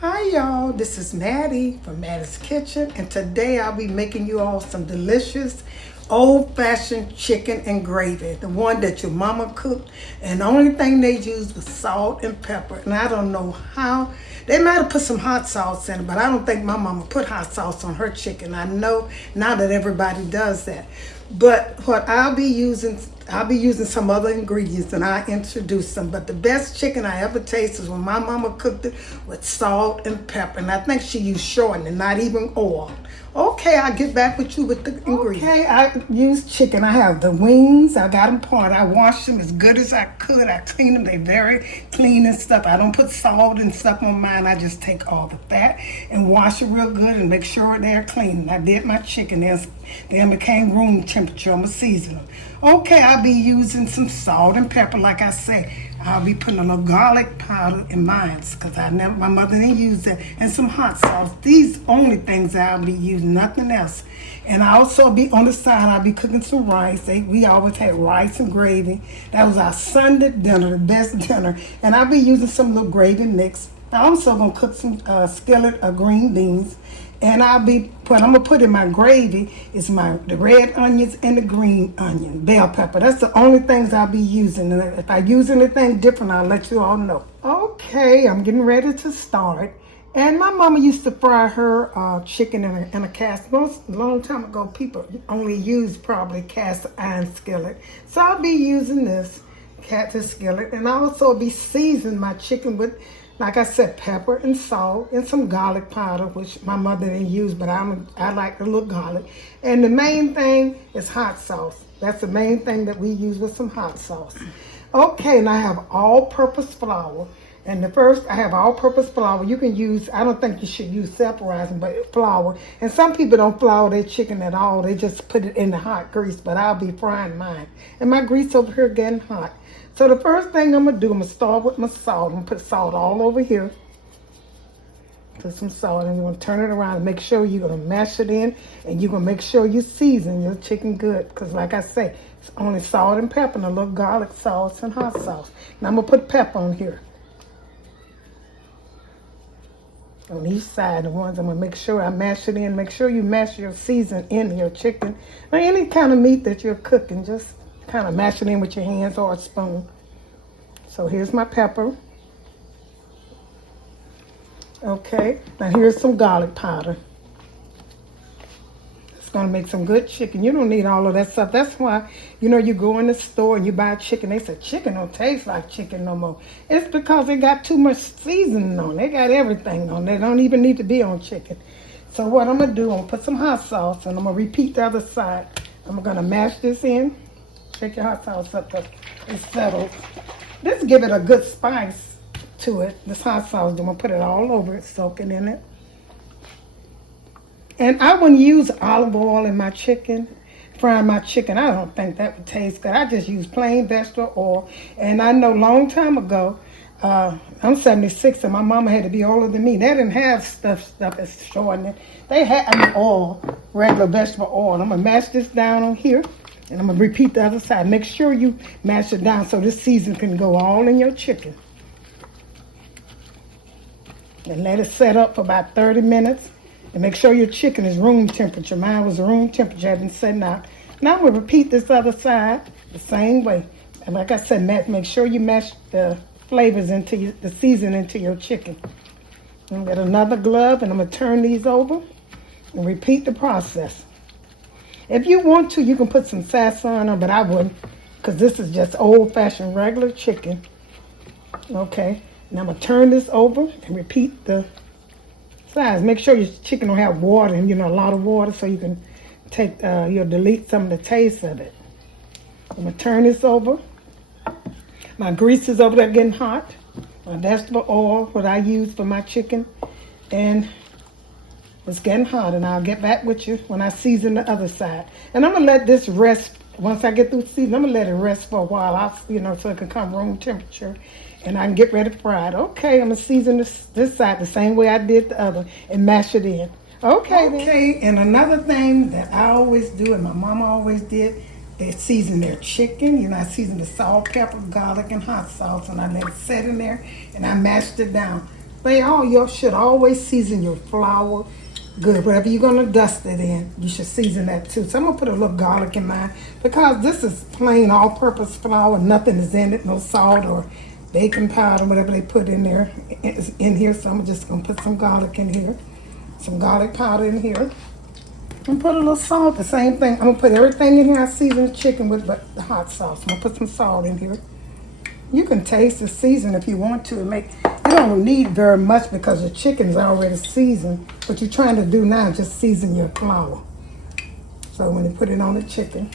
Hi y'all, this is Mattie from Mattie's Kitchen, and today I'll be making you all some delicious old-fashioned chicken and gravy, the one that your mama cooked, and the only thing they used was salt and pepper. And I don't know how, they might have put some hot sauce in it, but I don't think my mama put hot sauce on her chicken. I know now that everybody does that. But what I'll be using some other ingredients and I introduce them. But the best chicken I ever tasted was when my mama cooked it with salt and pepper. And I think she used shortening, not even oil. Okay, I'll get back with you with the ingredients. Okay, I used chicken. I have the wings. I got them parted. I washed them as good as I could. I cleaned them. They're very clean and stuff. I don't put salt and stuff on mine. I just take all the fat and wash it real good and make sure they're clean. And I did my chicken. They became room temperature. I'm going to season them. Okay, I'll be using some salt and pepper, like I said. I'll be putting a little garlic powder in mine because my mother didn't use that, and some hot sauce. These only things I'll be using, nothing else. And I also be on the side. I'll be cooking some rice. We always had rice and gravy. That was our Sunday dinner, the best dinner. And I'll be using some little gravy mix. I'm also gonna cook some skillet of green beans. And what I'm gonna put in my gravy is the red onions and the green onion, bell pepper. That's the only things I'll be using. And if I use anything different, I'll let you all know. Okay, I'm getting ready to start. And my mama used to fry her chicken in a cast. A long time ago, people only used probably cast iron skillet. So I'll be using this skillet, and I'll also be seasoning my chicken with, like I said, pepper and salt and some garlic powder, which my mother didn't use, but I like a little garlic. And the main thing is hot sauce. That's the main thing that we use with some hot sauce. Okay, and I have all-purpose flour. And I have all-purpose flour. You can use, I don't think you should use self-rising, but flour. And some people don't flour their chicken at all. They just put it in the hot grease, but I'll be frying mine. And my grease over here getting hot. So the first thing I'm going to do, I'm going to start with my salt. I'm going to put salt all over here. Put some salt, and you're going to turn it around and make sure you're going to mash it in, and you're going to make sure you season your chicken good. Because like I say, it's only salt and pepper and a little garlic sauce and hot sauce. Now I'm going to put pepper on here. On each side, the ones I'm going to make sure I mash it in. Make sure you mash your season in your chicken. Or any kind of meat that you're cooking, just kind of mash it in with your hands or a spoon. So here's my pepper. Okay, now here's some garlic powder. It's gonna make some good chicken. You don't need all of that stuff. That's why, you go in the store and you buy chicken. They say chicken don't taste like chicken no more. It's because they got too much seasoning on. They got everything on. They don't even need to be on chicken. So what I'm gonna do, I'm gonna put some hot sauce, and I'm gonna repeat the other side. I'm gonna mash this in. Shake your hot sauce up so it settles. Just give it a good spice to it. This hot sauce, I'm gonna put it all over it, soak it in it. And I wouldn't use olive oil in my chicken, frying my chicken. I don't think that would taste good. I just use plain vegetable oil. And I know a long time ago, I'm 76, and my mama had to be older than me. They didn't have stuff that's shortening. They had oil, regular vegetable oil. I'm gonna mash this down on here. And I'm going to repeat the other side. Make sure you mash it down so this season can go all in your chicken. And let it set up for about 30 minutes. And make sure your chicken is room temperature. Mine was room temperature. I've been setting out. Now I'm going to repeat this other side the same way. And like I said, make sure you mash the flavors the season into your chicken. I'm going to get another glove, and I'm going to turn these over and repeat the process. If you want to, you can put some sass on them, but I wouldn't, because this is just old-fashioned regular chicken. Okay, now I'm going to turn this over and repeat the size. Make sure your chicken don't have water, and a lot of water, so you can you'll delete some of the taste of it. I'm going to turn this over. My grease is over there getting hot. My vegetable oil, what I use for my chicken, and it's getting hot, and I'll get back with you when I season the other side. And I'm going to let this rest. Once I get through seasoning, I'm going to let it rest for a while, so it can come room temperature, and I can get ready to fry it. Okay, I'm going to season this side the same way I did the other and mash it in. Okay, and another thing that I always do, and my mama always did, they season their chicken. I season the salt, pepper, garlic, and hot sauce, and I let it set in there, and I mashed it down. You should always season your flour good. Whatever you're gonna dust it in, you should season that too. So I'm gonna put a little garlic in mine because this is plain all-purpose flour. Nothing is in it, no salt or baking powder, whatever they put in there is in here. So I'm just gonna put some garlic in here, some garlic powder in here, and put a little salt. The same thing. I'm gonna put everything in here. I season the chicken with but the hot sauce. I'm gonna put some salt in here. You can taste the season if you want to. You don't need very much because the chicken's already seasoned. What you're trying to do now is just season your flour. So when you put it on the chicken.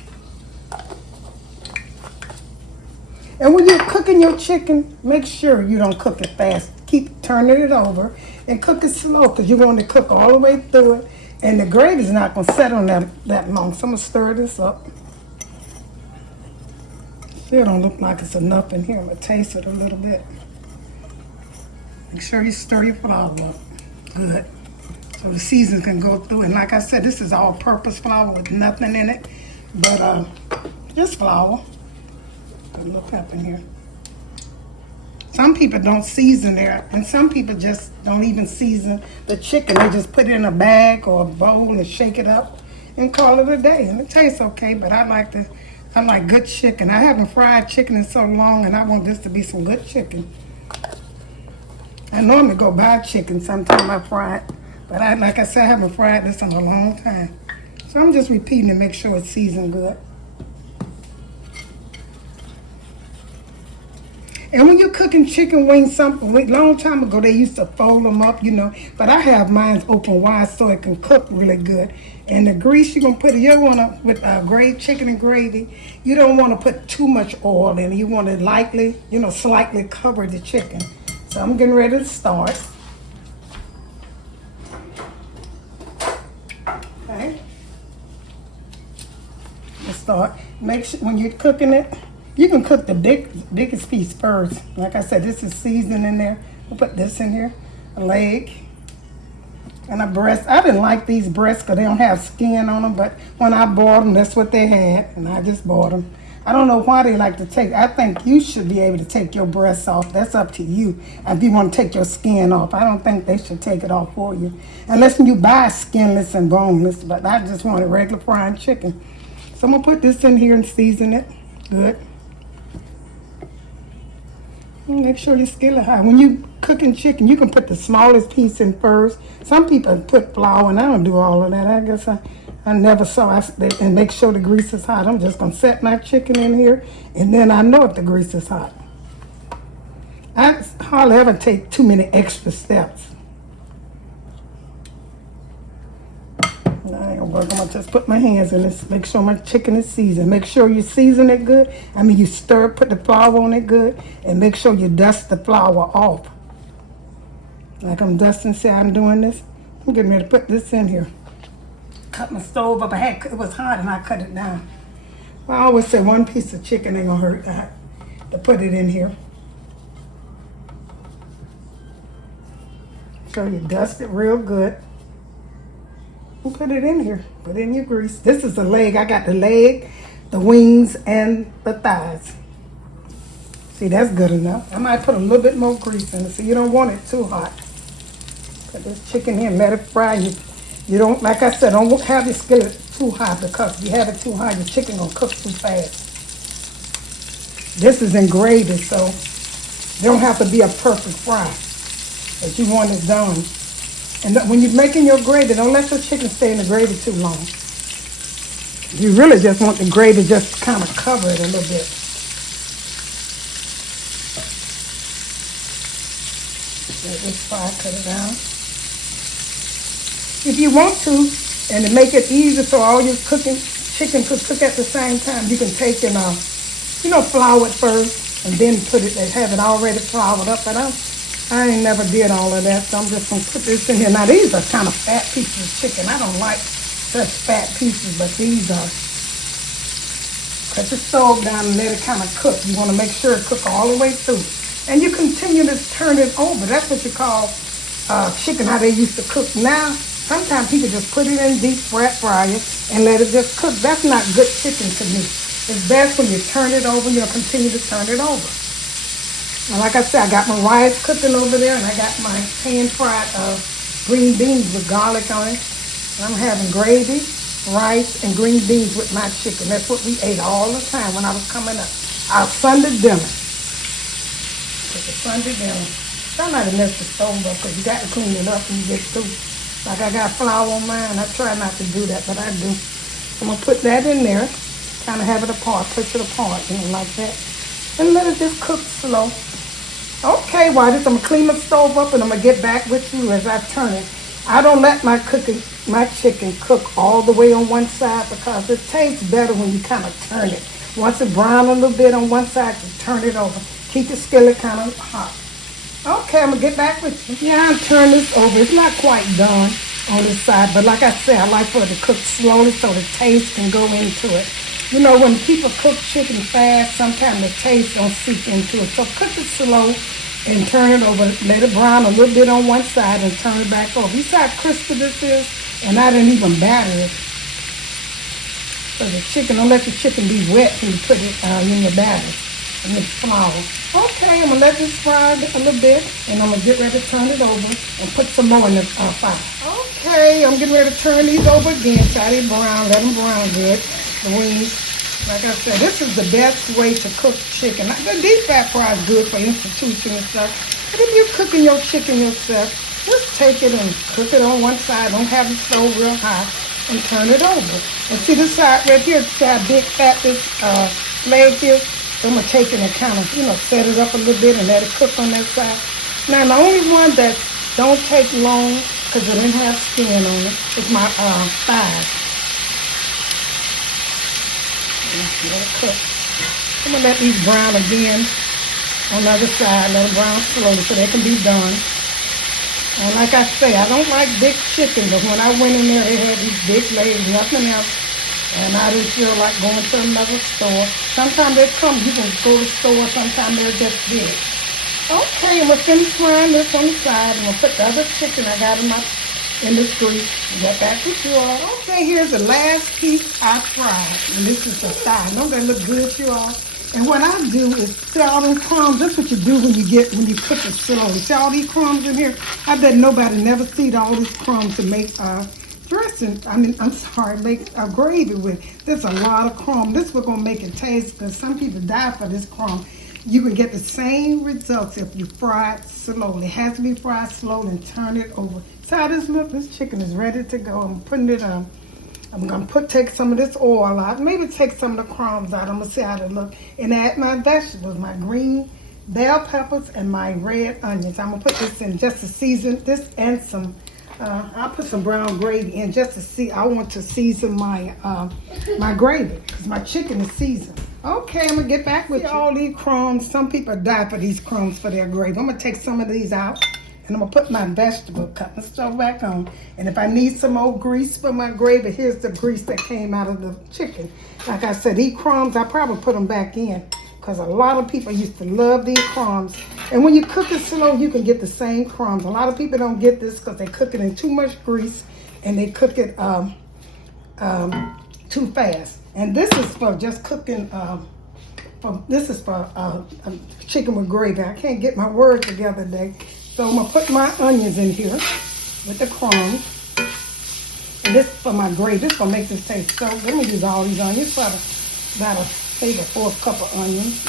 And when you're cooking your chicken, make sure you don't cook it fast. Keep turning it over and cook it slow because you want to cook all the way through it. And the gravy's not going to set on that long. So I'm going to stir this up. Still don't look like it's enough in here. I'm going to taste it a little bit. Make sure you stir your flour up good so the season can go through. And like I said, this is all-purpose flour with nothing in it but just flour. Put a little pepper in here. Some people don't season there, and some people just don't even season the chicken. They just put it in a bag or a bowl and shake it up and call it a day. And it tastes okay, but I like good chicken. I haven't fried chicken in so long, and I want this to be some good chicken. I normally go buy chicken. Sometimes I fry it, but like I said, I haven't fried this in a long time. So I'm just repeating to make sure it's seasoned good. And when you're cooking chicken wings, a long time ago, they used to fold them up, But I have mine open wide so it can cook really good. And the grease you're going to put, you don't want to, with gravy, chicken and gravy, you don't want to put too much oil in it. You want to lightly, slightly cover the chicken. So I'm getting ready to start. Okay. Let's start. Make sure when you're cooking it, you can cook the biggest piece first. Like I said, this is seasoned in there. We'll put this in here, a leg, and a breast. I didn't like these breasts because they don't have skin on them, but when I bought them, that's what they had, and I just bought them. I don't know why they like to take. I think you should be able to take your breasts off. That's up to you if you want to take your skin off. I don't think they should take it off for you. Unless you buy skinless and boneless, but I just wanted regular fried chicken. So I'm going to put this in here and season it good. Make sure your skillet high. When you cooking chicken, you can put the smallest piece in first. Some people put flour, and I don't do all of that. I guess I never saw. And make sure the grease is hot. I'm just going to set my chicken in here, and then I know if the grease is hot. I hardly ever take too many extra steps. I ain't gonna work. I'm going to just put my hands in this. Make sure my chicken is seasoned. Make sure you season it good. You stir, put the flour on it good, and make sure you dust the flour off. Like I'm dusting, see how I'm doing this? I'm getting ready to put this in here. Cut my stove up. It was hot and I cut it down. Well, I always say one piece of chicken ain't gonna hurt to put it in here. So you dust it real good. And put it in here. Put in your grease. This is the leg. I got the leg, the wings, and the thighs. See, that's good enough. I might put a little bit more grease in it so you don't want it too hot. Put this chicken here and let it fry. You don't, like I said, don't have your skillet too hot because if you have it too hot, your chicken gonna cook too fast. This is in gravy, so it don't have to be a perfect fry, but you want it done. And when you're making your gravy, don't let your chicken stay in the gravy too long. You really just want the gravy just kind of cover it a little bit. Let this fry, cut it down. If you want to, and to make it easy so all your chicken could cook at the same time, you can take and flour it first and then put it and have it already floured up. But I ain't never did all of that, so I'm just gonna put this in here. Now these are kind of fat pieces of chicken. I don't like such fat pieces, but these are. Cut your stove down and let it kind of cook. You want to make sure it cooks all the way through. And you continue to turn it over. That's what you call chicken, how they used to cook. Now, sometimes people just put it in deep fryer and let it just cook. That's not good chicken to me. It's best when you turn it over, continue to turn it over. And like I said, I got my rice cooking over there, and I got my pan-fried green beans with garlic on it. And I'm having gravy, rice, and green beans with my chicken. That's what we ate all the time when I was coming up. Our Sunday dinner. It's a Sunday dinner. Try not to mess the stove up because you got to clean it up when you get through. Like I got flour on mine. I try not to do that, but I do. I'm going to put that in there. Kind of have it apart. Push it apart, like that. And let it just cook slow. Okay, while this, I'm going to clean the stove up and I'm going to get back with you as I turn it. I don't let my chicken cook all the way on one side because it tastes better when you kind of turn it. Once it brown a little bit on one side, you turn it over. Keep the skillet kind of hot. Okay, I'm going to get back with you. Yeah, I'll turn this over. It's not quite done on this side, but like I said, I like for it to cook slowly so the taste can go into it. You know, when people cook chicken fast, sometimes the taste don't seep into it. So cook it slow and turn it over. Let it brown a little bit on one side and turn it back over. You see how crispy this is? And I didn't even batter it. So the chicken, don't let the chicken be wet when you put it in your batter and the flour. Okay, I'm going to let this fry a little bit, and I'm going to get ready to turn it over and put some more in the fire. Okay, I'm getting ready to turn these over again. Try they brown, let them brown good. The wings, like I said, this is the best way to cook chicken. The deep fat fry is good for institution and stuff. But if you're cooking your chicken yourself, just take it and cook it on one side. Don't have the stove real high and turn it over. And see this side right here, see how big fat this leg is? So I'm going to take it and kind of, set it up a little bit and let it cook on that side. Now, the only one that don't take long because it didn't have skin on it is my thighs. Let it cook. I'm going to let these brown again on the other side. Let them brown slowly so they can be done. And like I say, I don't like big chicken, but when I went in there, they had these big legs, nothing else. And I didn't feel like going to another store. Sometimes they come, you can go to the store, sometimes they're just big. Okay, I'm going to finish frying this on the side. I'm going to put the other chicken I got in this grease. Get back with you all. Okay, here's the last piece I fried. And this is the thigh. Don't that look good to you all? And what I do is, see all them crumbs, that's what you do when you cook it slowly. See all these crumbs in here? I bet nobody never seen all these crumbs to make dressing, make a gravy with. There's a lot of crumb. This is what's going to make it taste good. Some people die for this crumb. You can get the same results if you fry it slowly. It has to be fried slowly and turn it over. So how this look, this chicken is ready to go. I'm putting it on. I'm going to take some of this oil out, maybe take some of the crumbs out. I'm going to see how they look. And add my vegetables, my green bell peppers and my red onions. I'm going to put this in just to season this and some, I'll put some brown gravy in just to see. I want to season my my gravy because my chicken is seasoned. Okay, I'm going to get back with you. All these crumbs, some people die for these crumbs for their gravy. I'm going to take some of these out. And I'm going to put my vegetable cut and stuff back on. And if I need some more grease for my gravy, here's the grease that came out of the chicken. Like I said, these crumbs, I probably put them back in because a lot of people used to love these crumbs. And when you cook it slow, you can get the same crumbs. A lot of people don't get this because they cook it in too much grease and they cook it too fast. And this is for just cooking, this is for chicken with gravy. I can't get my words together today. So I'm going to put my onions in here with the crumbs. And this is for my gravy. This is going to make this taste so good. Let me use all these onions. About a fourth cup of onions.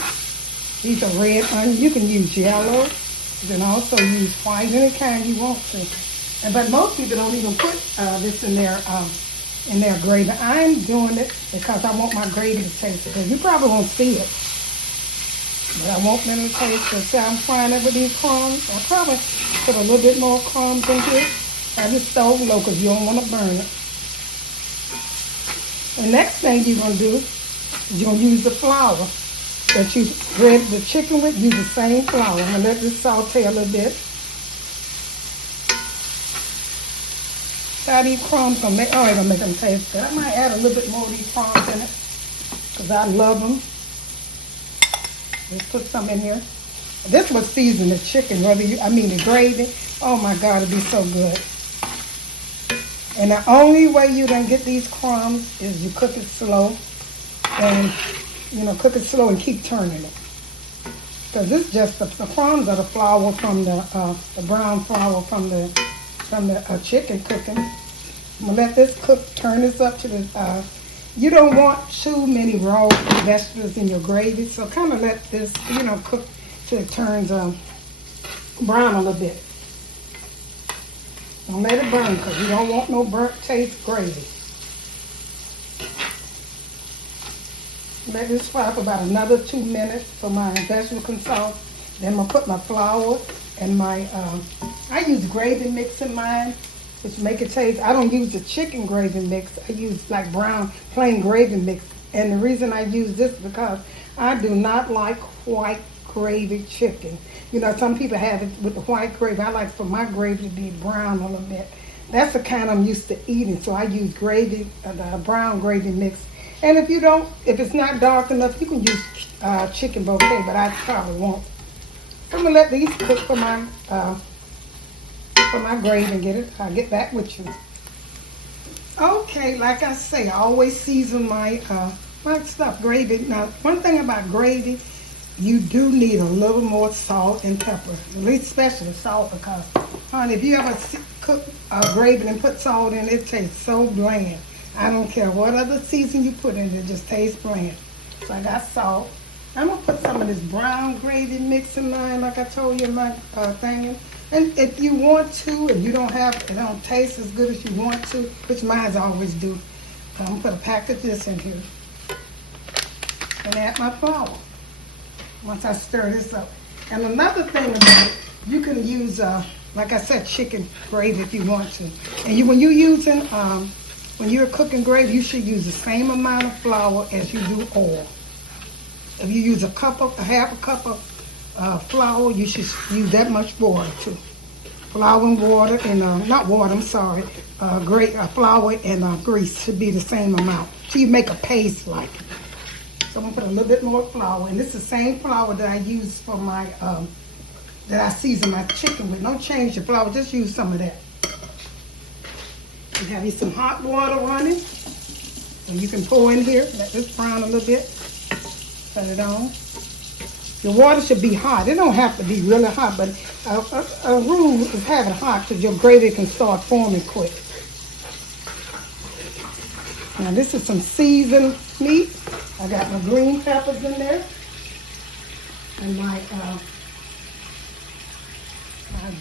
These are red onions. You can use yellow. You can also use white, any kind you want to. But most people don't even put this in their gravy. I'm doing it because I want my gravy to taste good. You probably won't see it. But I want them to taste good. So I'm frying it with these crumbs. I'll probably put a little bit more crumbs in here. Have your stove low because you don't want to burn it. The next thing you're going to do is you're going to use the flour that you bread the chicken with. Use the same flour. I'm going to let this saute a little bit. How these crumbs going to make, they're going to make them taste good. I might add a little bit more of these crumbs in it because I love them. Just put some in here. This will season the chicken, the gravy. Oh my God, it'd be so good. And the only way you don't get these crumbs is you cook it slow. And, cook it slow and keep turning it. Because this is just the crumbs of the flour from the brown flour from the chicken cooking. I'm gonna let this cook. Turn this up to the. You don't want too many raw vegetables in your gravy, so kind of let this, cook till it turns brown a little bit. Don't let it burn because you don't want no burnt taste gravy. Let this fry for about another 2 minutes for my vegetable consomme. Then I'm gonna put my flour and my, I use gravy mix in mine, which make it taste. I don't use the chicken gravy mix. I use like brown, plain gravy mix. And the reason I use this is because I do not like white gravy chicken. Some people have it with the white gravy. I like for my gravy to be brown a little bit. That's the kind I'm used to eating. So I use gravy, the brown gravy mix. And if it's not dark enough, you can use chicken bouquet, but I probably won't. I'm gonna let these cook for my gravy and I'll get back with you. Okay, like I say, I always season my stuff, gravy. Now, one thing about gravy, you do need a little more salt and pepper, at least especially salt, because, honey, if you ever cook gravy and put salt in, it tastes so bland. I don't care what other season you put in, it just tastes bland. So I got salt. I'm gonna put some of this brown gravy mix in mine, like I told you in my thing. And if you want to, and you don't it don't taste as good as you want to, which mine always do, I'm gonna put a pack of this in here and add my flour once I stir this up. And another thing about it, you can use, like I said, chicken gravy if you want to. And when you're cooking gravy, you should use the same amount of flour as you do oil. If you use half a cup of flour, you should use that much water too. Flour and water and not water, I'm sorry. Flour and grease should be the same amount. So you make a paste like it. So I'm gonna put a little bit more flour, and this is the same flour that I use for my that I season my chicken with. Don't change your flour, just use some of that. You have some hot water running, and you can pour in here. Let this brown a little bit. Turn it on. Your water should be hot. It don't have to be really hot, but a rule is have it hot because your gravy can start forming quick. Now this is some seasoned meat. I got my green peppers in there, and my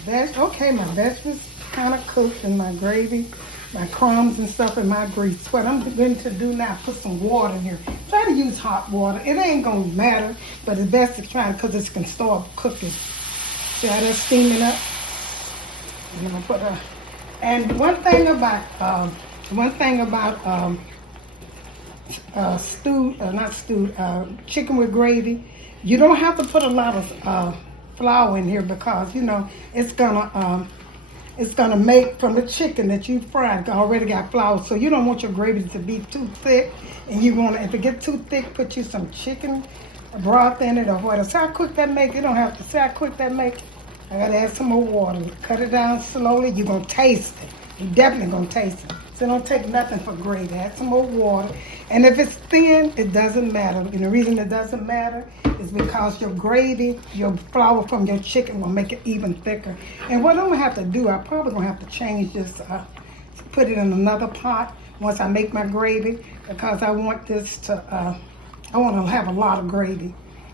vegetables kind of cooked in my gravy. My crumbs and stuff in my grease. What I'm going to do now, put some water in here. Try to use hot water. It ain't going to matter, but it's best to try because it can start cooking. See how that's steaming up? I'm going to put and one thing about chicken with gravy, you don't have to put a lot of flour in here because, it's gonna make from the chicken that you fried already got flour, so you don't want your gravy to be too thick. And if it gets too thick, put you some chicken broth in it or whatever. See how quick that make? You don't have to see how quick that make. I gotta add some more water. Cut it down slowly. You're gonna taste it. You're definitely gonna taste it. So don't take nothing for gravy. Add some more water. And if it's thin, it doesn't matter. And the reason it doesn't matter is because your gravy, your flour from your chicken will make it even thicker. And what I'm gonna have to do, I'm probably gonna have to change this, put it in another pot once I make my gravy, because I want this to, I want to have a lot of gravy.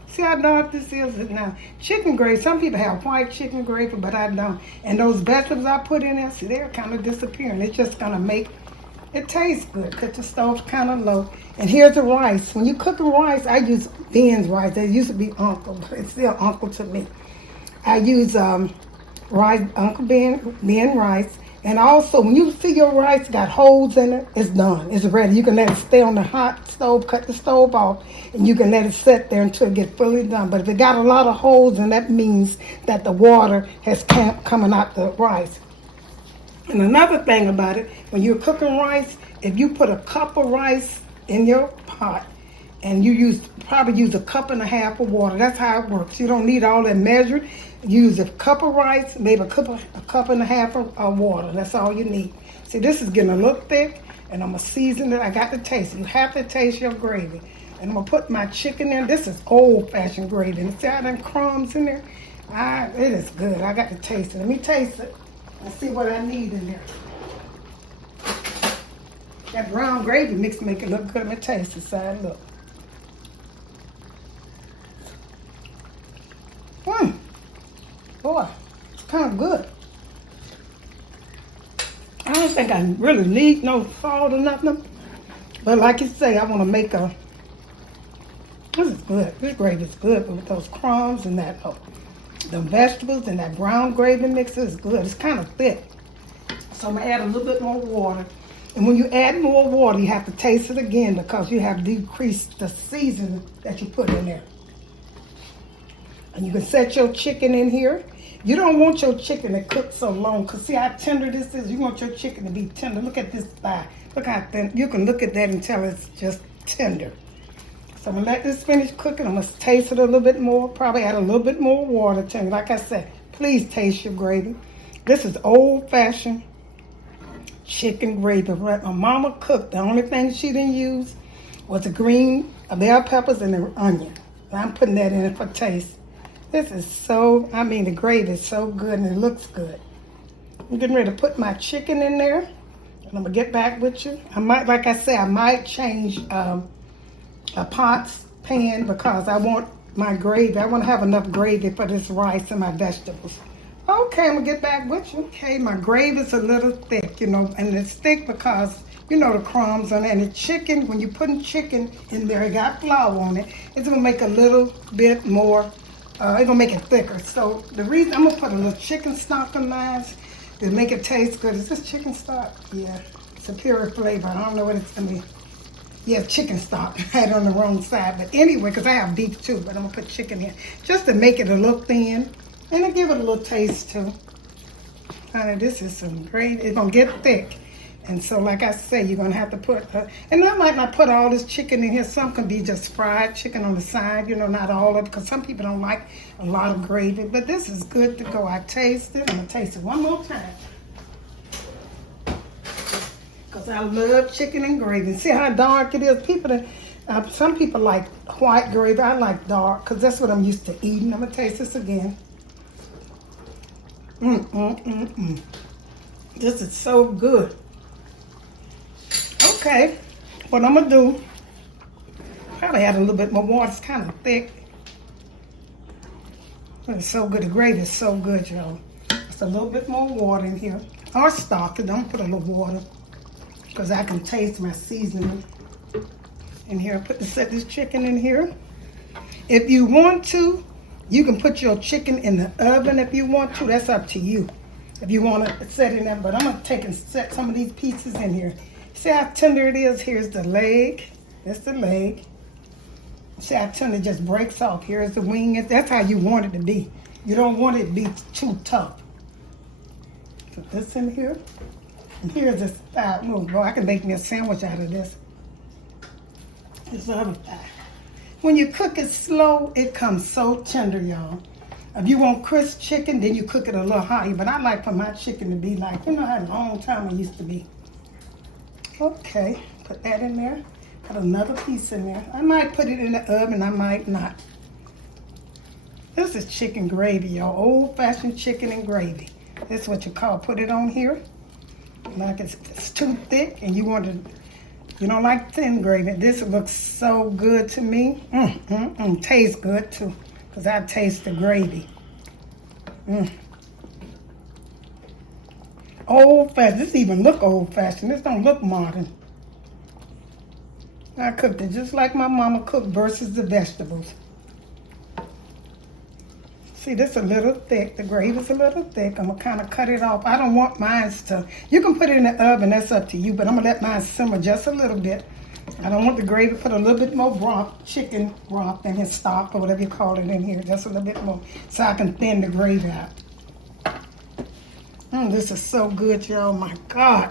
See how dark this is now? Chicken gravy, some people have white chicken gravy, but I don't. And those vegetables I put in there, see, they're kind of disappearing. It's just gonna make it taste good. Cut the stove kind of low. And here's the rice. When you cook the rice, I use Ben's rice. They used to be Uncle, but it's still Uncle to me. I use rice, Uncle Ben rice. And also, when you see your rice got holes in it, it's done. It's ready. You can let it stay on the hot stove, cut the stove off, and you can let it sit there until it gets fully done. But if it got a lot of holes, then that means that the water has coming out the rice. And another thing about it, when you're cooking rice, if you put a cup of rice in your pot, and you probably use a cup and a half of water. That's how it works. You don't need all that measured. Use a cup of rice, maybe a cup and a half of water. That's all you need. See, this is getting a little thick, and I'm going to season it. I got to taste it. You have to taste your gravy. And I'm gonna put my chicken in. This is old-fashioned gravy. And see how them crumbs in there? It is good. I got to taste it. Let me taste it and see what I need in there. That brown gravy mix make it look good. Let me taste it. Side look. Boy, it's kind of good. I don't think I really need no salt or nothing. But like you say, I want to make a... This is good. This gravy is good. But with those crumbs and that, the vegetables and that brown gravy mix is good. It's kind of thick. So I'm going to add a little bit more water. And when you add more water, you have to taste it again because you have decreased the seasoning that you put in there. And you can set your chicken in here. You don't want your chicken to cook so long because see how tender this is? You want your chicken to be tender. Look at this thigh. Look how thin. You can look at that and tell it's just tender. So I'm going to let this finish cooking. I'm going to taste it a little bit more. Probably add a little bit more water to it. Like I said, please taste your gravy. This is old-fashioned chicken gravy. Right? My mama cooked. The only thing she didn't use was the green bell peppers and the onion. And I'm putting that in for taste. This is so, the gravy is so good and it looks good. I'm getting ready to put my chicken in there. And I'm going to get back with you. I might, like I said, I might change a pan because I want my gravy. I want to have enough gravy for this rice and my vegetables. Okay, I'm going to get back with you. Okay, my gravy's a little thick, and it's thick because, the crumbs on it. And the chicken, when you're putting chicken in there, it got flour on it. It's going to make a little bit more. It's gonna make it thicker. So the reason I'm gonna put a little chicken stock in mine to make it taste good. Is this chicken stock? Yeah, superior flavor. I don't know what it's gonna be. Yeah, chicken stock. I had it on the wrong side, but anyway, because I have beef too. But I'm gonna put chicken in just to make it a little thin and to give it a little taste too. Honey, this is some great. It's gonna get thick. And so, like I say, you're going to have to put, and I might not put all this chicken in here. Some can be just fried chicken on the side, not all of it, because some people don't like a lot of gravy. But this is good to go. I taste it. I'm going to taste it one more time. Because I love chicken and gravy. See how dark it is? Some people like white gravy. I like dark, because that's what I'm used to eating. I'm going to taste this again. This is so good. Okay, what I'm going to do, probably add a little bit more water. It's kind of thick. But it's so good. The gravy is so good, y'all. Just a little bit more water in here. Or stock it. Don't put a little water because I can taste my seasoning in here. Set this chicken in here. If you want to, you can put your chicken in the oven if you want to. That's up to you. If you want to set it in there. But I'm going to take and set some of these pieces in here. See how tender it is? Here's the leg. That's the leg. See how tender it just breaks off. Here's the wing. That's how you want it to be. You don't want it to be too tough. Put this in here. And here's this thigh. Oh, boy, I can make me a sandwich out of this. This other thigh. When you cook it slow, it comes so tender, y'all. If you want crisp chicken, then you cook it a little higher. But I like for my chicken to be like, how long time it used to be. Okay, put that in there. Got another piece in there. I might put it in the oven, I might not. This is chicken gravy, y'all. Old-fashioned chicken and gravy. That's what you call put it on here. Like it's too thick and you don't like thin gravy. This looks so good to me. Tastes good too, because I taste the gravy. Old-fashioned. This even look old-fashioned. This don't look modern. I cooked it just like my mama cooked versus the vegetables. See, this is a little thick. The gravy's a little thick. I'm going to kind of cut it off. I don't want mine to... You can put it in the oven. That's up to you. But I'm going to let mine simmer just a little bit. I don't want the gravy. Put a little bit more broth, chicken broth in his stock or whatever you call it in here. Just a little bit more so I can thin the gravy out. This is so good, y'all. My God.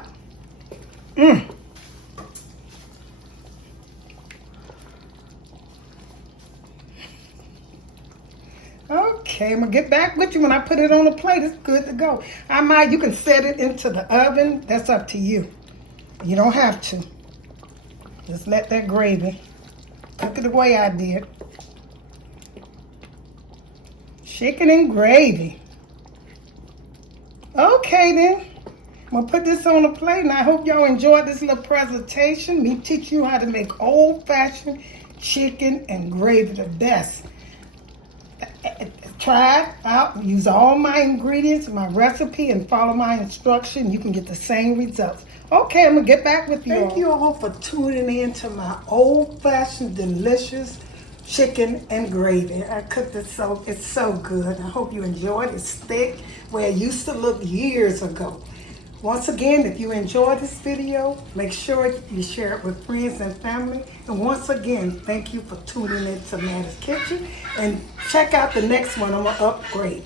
Okay, I'm gonna get back with you when I put it on the plate. It's good to go. You can set it into the oven. That's up to you. You don't have to. Just let that gravy Look at the way I did. Chicken and gravy. Okay then. I'm gonna put this on a plate, and I hope y'all enjoyed this little presentation. Me teach you how to make old-fashioned chicken and gravy, the best. Try it out, use all my ingredients, my recipe, and follow my instruction. You can get the same results. Okay, I'm gonna get back with you. Thank you all for tuning in to my old-fashioned delicious chicken and gravy. I cooked it it's so good. I hope you enjoyed it. It's thick, where it used to look years ago. Once again, if you enjoyed this video, make sure you share it with friends and family. And once again, thank you for tuning in to Mattie's Kitchen. And check out the next one. I'm going to upgrade.